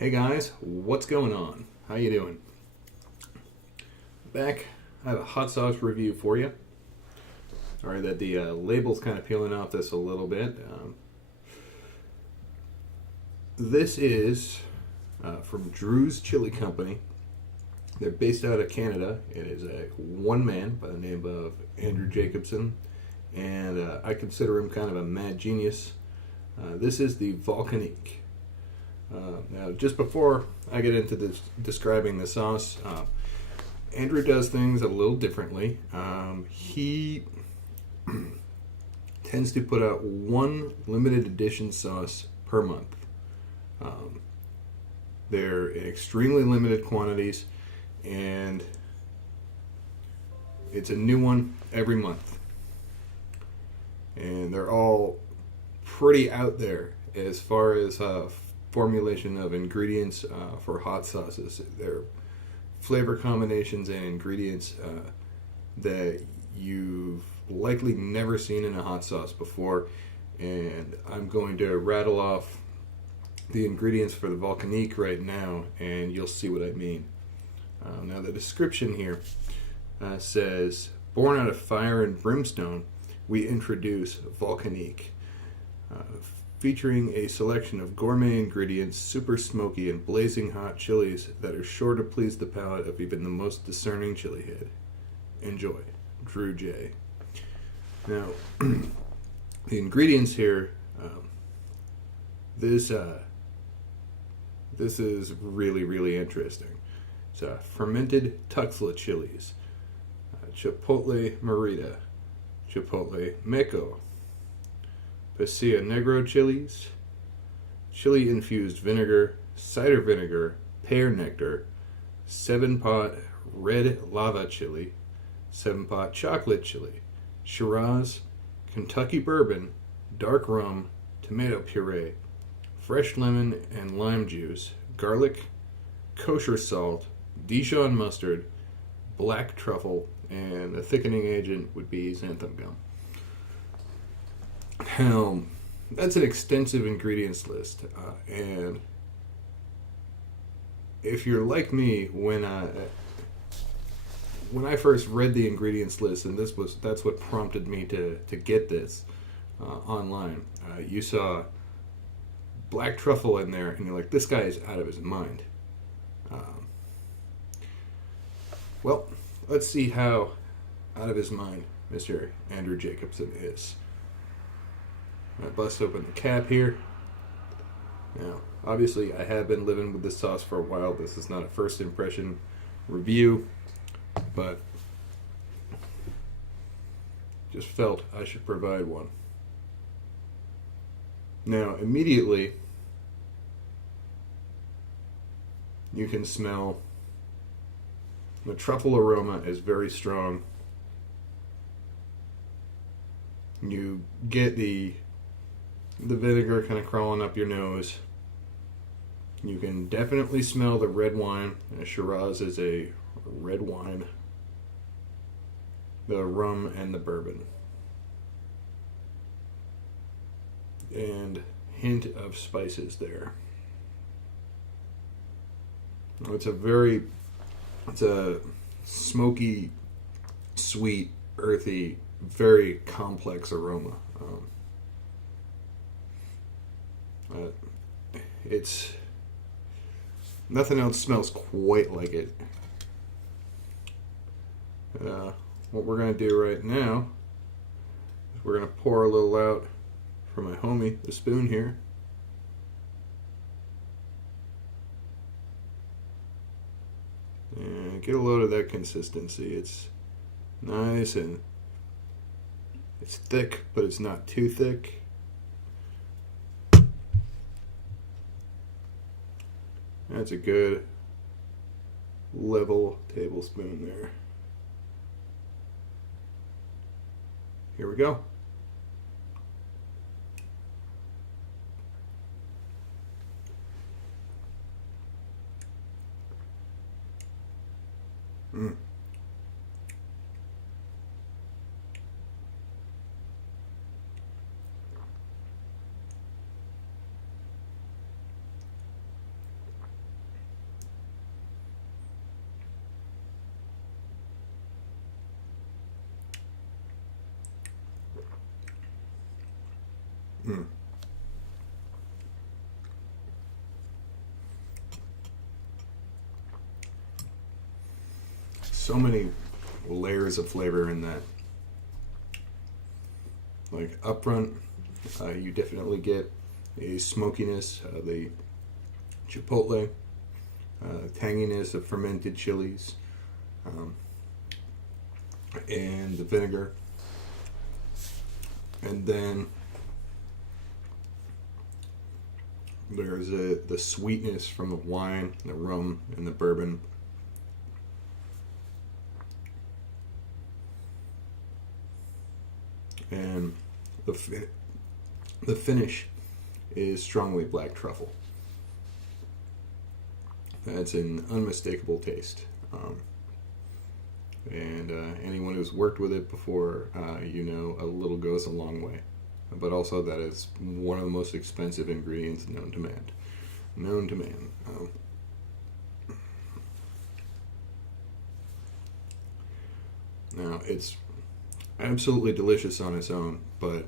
Hey guys, what's going on? How you doing? Back, I have a hot sauce review for you. Sorry that the label's kind of peeling off this a little bit. This is from Drew's Chili Company. They're based out of Canada. It is a one man by the name of Andrew Jacobson, and I consider him kind of a mad genius. This is the Volcanique. Now, just before I get into describing the sauce, Andrew does things a little differently. He tends to put out one limited edition sauce per month. They're in extremely limited quantities, and it's a new one every month. And they're all pretty out there as far as formulation of ingredients for hot sauces. They're flavor combinations and ingredients that you've likely never seen in a hot sauce before. And I'm going to rattle off the ingredients for the Volcanique right now, and you'll see what I mean. Now, the description here says, born out of fire and brimstone, we introduce Volcanique. Featuring a selection of gourmet ingredients, super smoky and blazing hot chilies that are sure to please the palate of even the most discerning chili head. Enjoy. Drew J. Now, the ingredients here, this is really, really interesting. It's fermented Tuxla chilies, Chipotle Merida, Chipotle Meco, Pasilla Negro chilies, chili-infused vinegar, cider vinegar, pear nectar, 7-pot red lava chili, 7-pot chocolate chili, Shiraz, Kentucky bourbon, dark rum, tomato puree, fresh lemon and lime juice, garlic, kosher salt, Dijon mustard, black truffle, and a thickening agent would be xanthan gum. That's an extensive ingredients list, and if you're like me, when I first read the ingredients list, and that's what prompted me to get this online. You saw black truffle in there, and you're like, this guy is out of his mind. Well, let's see how out of his mind Mr. Andrew Jacobson is. I bust open the cap here. Now, obviously, I have been living with this sauce for a while. This is not a first impression review, but just felt I should provide one. Now, immediately, you can smell the truffle aroma is very strong. You get the vinegar kind of crawling up your nose. You can definitely smell the red wine. Shiraz is a red wine. The rum and the bourbon. And hint of spices there. It's a smoky, sweet, earthy, very complex aroma. It's nothing else smells quite like it. What we're going to do right now is we're going to pour a little out for my homie, the spoon here. And get a load of that consistency. It's nice and it's thick, but it's not too thick. That's a good level tablespoon there. Here we go. so many layers of flavor in that. Like up front, you definitely get a smokiness, the chipotle, tanginess of fermented chilies, and the vinegar. And then there's the sweetness from the wine, the rum, and the bourbon. And the finish is strongly black truffle. That's an unmistakable taste. And anyone who's worked with it before, a little goes a long way. But also that is one of the most expensive ingredients known to man. Now, it's absolutely delicious on its own, but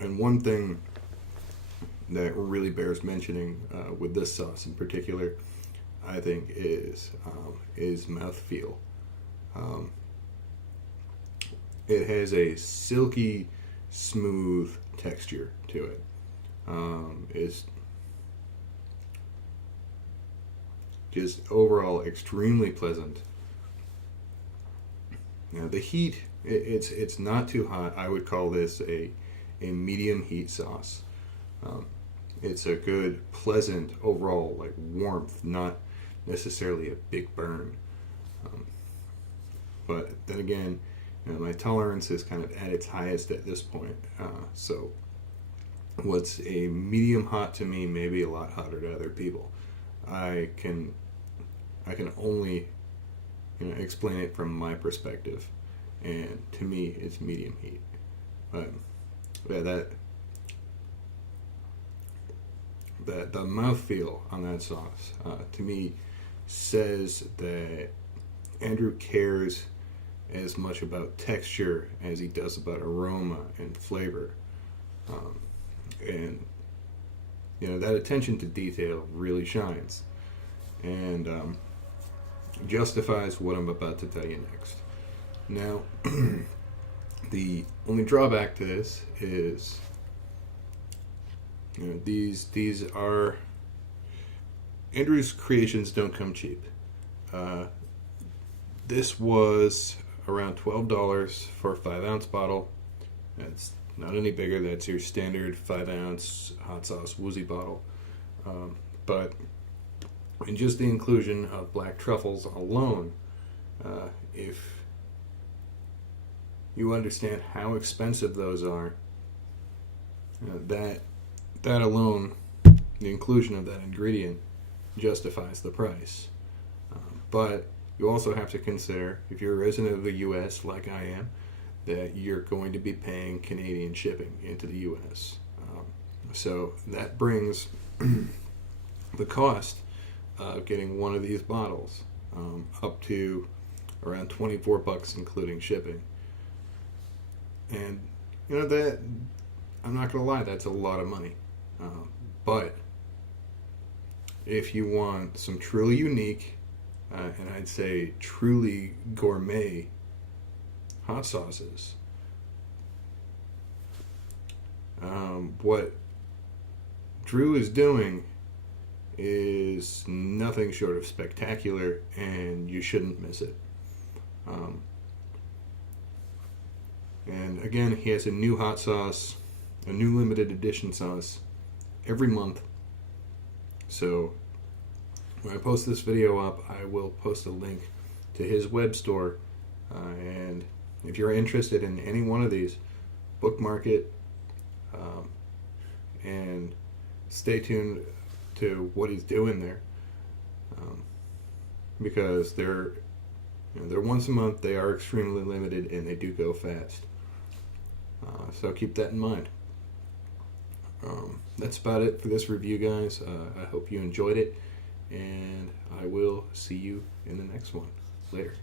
and one thing that really bears mentioning with this sauce in particular, I think, is mouthfeel. It has a silky, smooth texture to it. It's just overall extremely pleasant. Now the heat, it's not too hot. I would call this a medium heat sauce. It's a good, pleasant overall like warmth, not necessarily a big burn. But then again, my tolerance is kind of at its highest at this point. So what's a medium hot to me may be a lot hotter to other people. I can only explain it from my perspective, and to me it's medium heat. But yeah, that the mouthfeel on that sauce to me says that Andrew cares as much about texture as he does about aroma and flavor. And that attention to detail really shines and justifies what I'm about to tell you next. Now, the only drawback to this is these are Andrew's creations don't come cheap. This was around $12 for a 5-ounce bottle. That's not any bigger. That's your standard 5-ounce hot sauce woozy bottle. But in just the inclusion of black truffles alone, if you understand how expensive those are, that alone, the inclusion of that ingredient, justifies the price. But you also have to consider, if you're a resident of the U.S. like I am, that you're going to be paying Canadian shipping into the U.S. So that brings the cost of getting one of these bottles up to around $24 including shipping. And that, I'm not gonna lie, that's a lot of money. But if you want some truly unique, and I'd say truly gourmet hot sauces, what Drew is doing is nothing short of spectacular, and you shouldn't miss it. And again, he has a new hot sauce, a new limited edition sauce every month. So when I post this video up, I will post a link to his web store. And if you're interested in any one of these, bookmark it, and stay tuned to what he's doing there. Because they're once a month, they are extremely limited, and they do go fast. So keep that in mind. That's about it for this review, guys. I hope you enjoyed it, and I will see you in the next one. Later.